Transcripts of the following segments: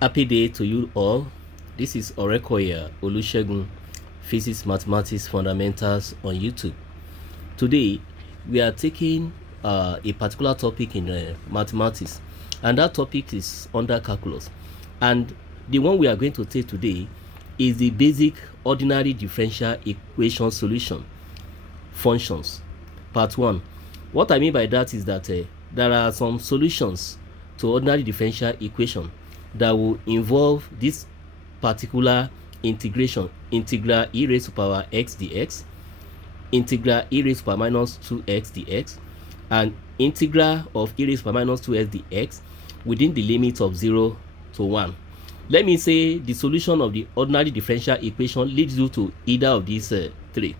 Happy day to you all. This is Orekoya Olusegun, Physics Mathematics Fundamentals on YouTube. Today, we are taking a particular topic in mathematics, and that topic is under calculus. And the one we are going to take today is the basic ordinary differential equation solution functions, part 1. What I mean by that is that there are some solutions to ordinary differential equation that will involve this particular integration, integral e raised to power x dx, integral e raised to power minus 2x dx, and integral of e raised to power minus 2x dx within the limit of 0 to 1. Let me say the solution of the ordinary differential equation leads you to either of these three.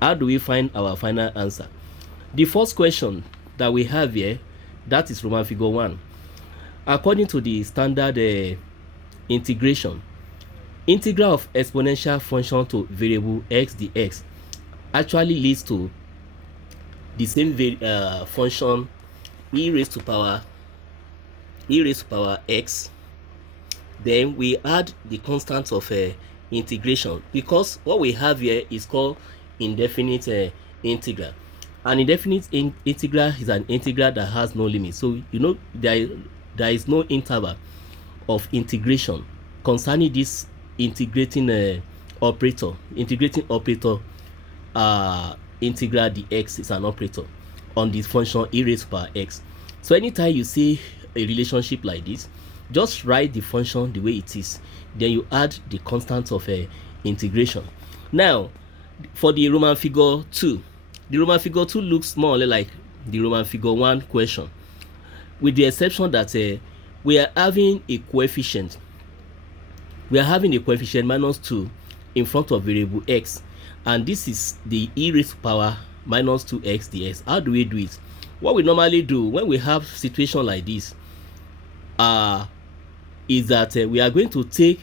How do we find our final answer? The first question that we have here, that is Roman figure 1. According to the standard integration, integral of exponential function to variable x dx actually leads to the same function e raised to power x. Then we add the constant of integration, because what we have here is called indefinite integral. An indefinite integral is an integral that has no limit. So you know there is no interval of integration concerning this integrating operator. Integrating operator integral dx is an operator on this function e raised to power x. So anytime you see a relationship like this, just write the function the way it is, then you add the constant of integration. Now for the Roman figure 2, the Roman figure 2 looks more or less like the Roman figure 1 question, with the exception that we are having a coefficient minus 2 in front of variable x, and this is the e raised to power minus 2x dx. How do we do it? What we normally do when we have situation like this is that we are going to take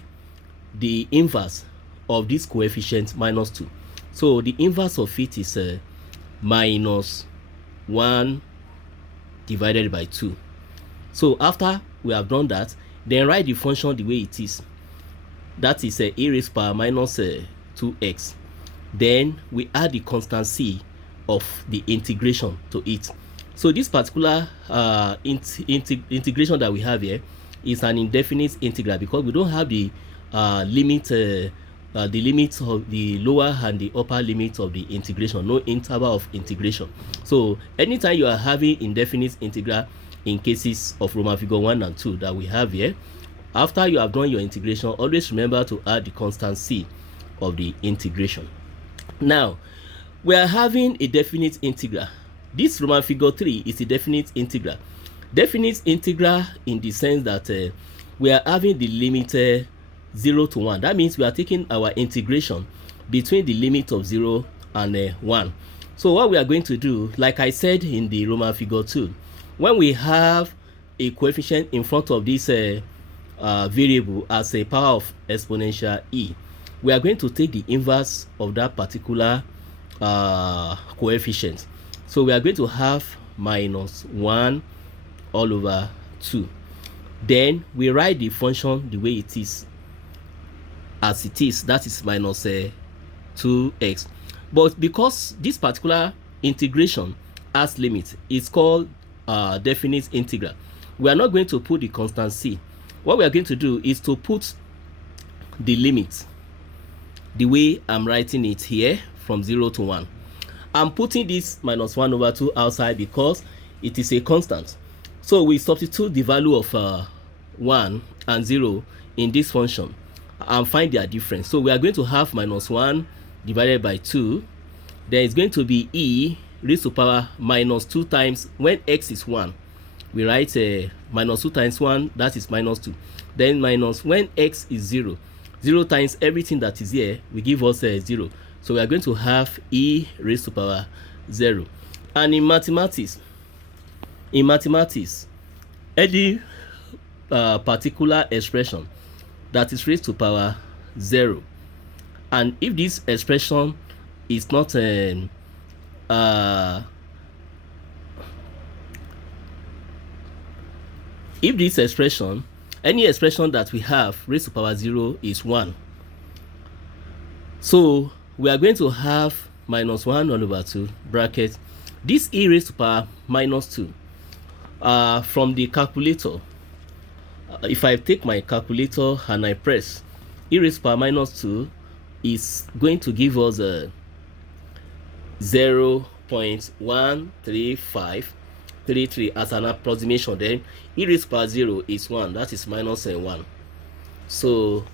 the inverse of this coefficient minus 2. So the inverse of it is minus 1 divided by 2. So after we have done that, then write the function the way it is. That is e raised to power minus 2x. Then we add the constant c of the integration to it. So this particular integration that we have here is an indefinite integral, because we don't have the limits of the lower and the upper limit of the integration, no interval of integration. So anytime you are having indefinite integral in cases of Roman figure 1 and 2 that we have here, after you have done your integration, always remember to add the constant c of the integration. Now we are having a definite integral. This Roman figure 3 is a definite integral. Definite integral in the sense that we are having the limit 0 to 1. That means we are taking our integration between the limit of 0 and 1. So what we are going to do, like I said in the Roman figure 2, when we have a coefficient in front of this variable as a power of exponential e, we are going to take the inverse of that particular coefficient. So we are going to have minus 1 all over 2. Then we write the function the way it is, as it is, that is minus 2x. But because this particular integration has limit, it's called definite integral, we are not going to put the constant c. What we are going to do is to put the limit the way I'm writing it here from 0 to 1. I'm putting this minus 1 over 2 outside because it is a constant. So we substitute the value of 1 and 0 in this function and find their difference. So we are going to have minus 1 divided by 2. Then it's going to be e raised to power minus 2 times, when x is 1, we write minus 2 times 1, that is minus 2. Then minus when x is 0, 0 times everything that is here will give us 0. So we are going to have e raised to power 0. And in mathematics, any particular expression that is raised to power 0, and if this expression is not if this expression Any expression that we have raised to power 0 is 1. So we are going to have minus 1 all over 2 bracket this e raised to power minus 2 from the calculator. If I take my calculator and I press e raised to power minus 2 is going to give us a 0.13533 as an approximation. Then e raised to power 0 is 1, that is minus 1. So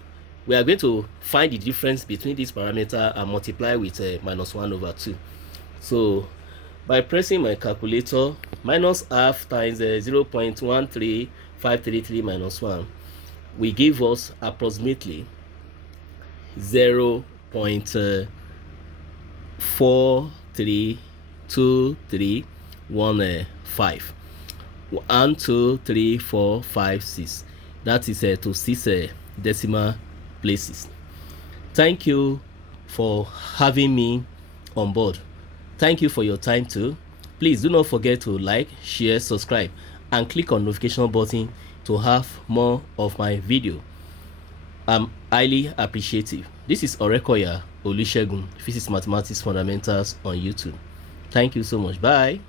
we are going to find the difference between this parameter and multiply with minus 1 over 2. So by pressing my calculator, minus half times 0.13533 minus 1 will give us approximately 0.432315. 1, 2, 3, 4, 5, 6. That is to 6 decimal places. Thank you for having me on board. Thank you for your time too. Please do not forget to like, share, subscribe, and click on notification button to have more of my video. I'm highly appreciative. This is Orekoya Olusegun, Physics Mathematics Fundamentals on YouTube. Thank you so much. Bye.